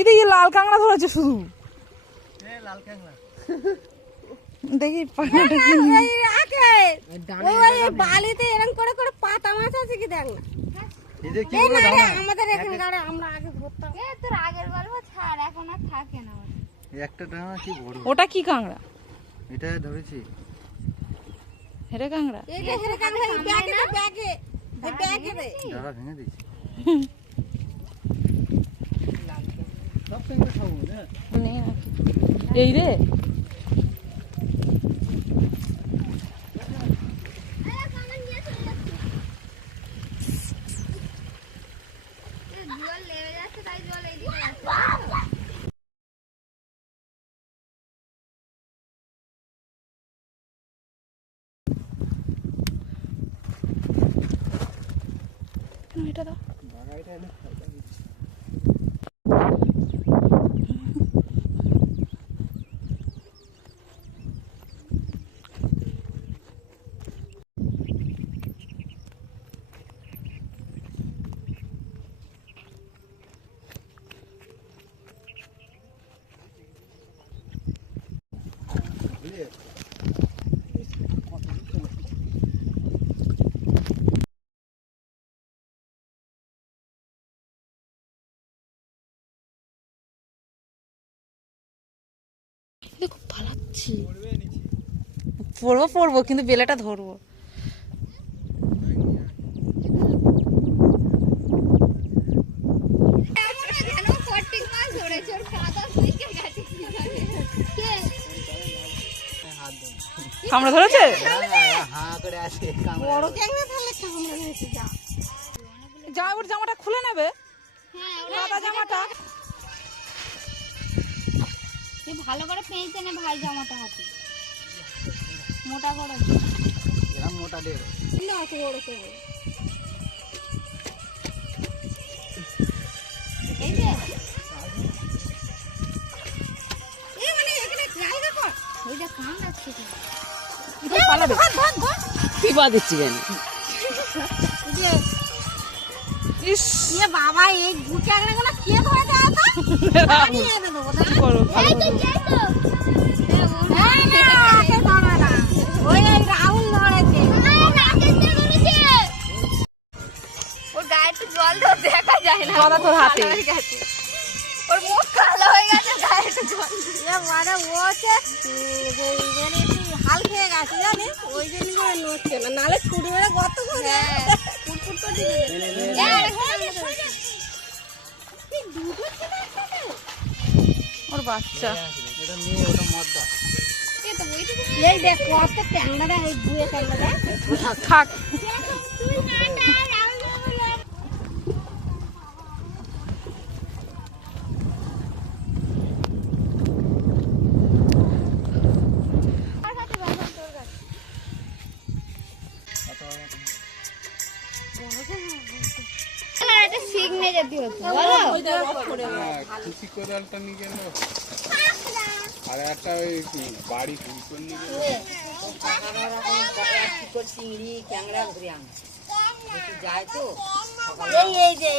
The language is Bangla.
এদিকে লাল কাঁকড়া ধরেছে শুধু। লাল কাঁকড়া দেখি বালিতে এরকম করে করে পাতা মাছ আছে কি দেখ না। আমাদের এখানকার আমরা আগে ধরতাম। তোর আগের গল্প ছাড়, এখন আর থাকে না। একটা ডাঙা কি বড়। ওটা কি কাঁকড়া? এটা ধরেছি হেরে কাঁকড়া। এই যে হেরে কাঁকড়া এই ব্যাগে না ব্যাগে। এই ব্যাগে রে। ডাঙা ভেঙে দিয়েছি। সব সঙ্গে খাবো না। এই রে এটা দাও। খুব পালাচ্ছি। পড়বো কিন্তু বেলাটা ধরবো। কামড়া ধরেছে? জামাটা খুলে নেবে, জামাটা ভালো করে পেঁচে নে ভাই জামাটা হাতে মোটা করে এরকম মোটা দে না অত বড় করে এই যে এই মানে এখানে জায়গা কর ওই যে কান আছে এটা পালাবে। কি বাদ দিচ্ছি কেন? ইস এ বাবা এই গুটি আগড়াগুলো কে ধরে দেয় তো আমি এনে দেবো না এই তো যাই তো এই না কে ধরে না ওই রাহুল ধরেছে নাকে ধরেছে ওর গায়ে তো জল তো দেখা যায় না দাদা তোর হাতে ওর মুখ কালো হয়ে গেছে গায়ে তো জল এ মানে ওছে মানে হাল খেয়ে গেছে জানিস ওই জন্য করে নড়ছে না নালে ছুরি মেরে গর্ত করে ফুটফুট করে দিবে ওর বাচ্চা। এটা নিয়ে ওটা মদ্দা এই দেখ কত ট্যাংরা দেখ এই দুয়ে ট্যাংরা দেখ খাক। শিখনে যেতে হতো বলো খুশি কোদালটা নিয়ে গেল আর একটা ওই বাড়ি কুকুর নিয়ে গেল চিংড়ি ক্যাংড়া ঘুরে আনছে যায় তো এই যে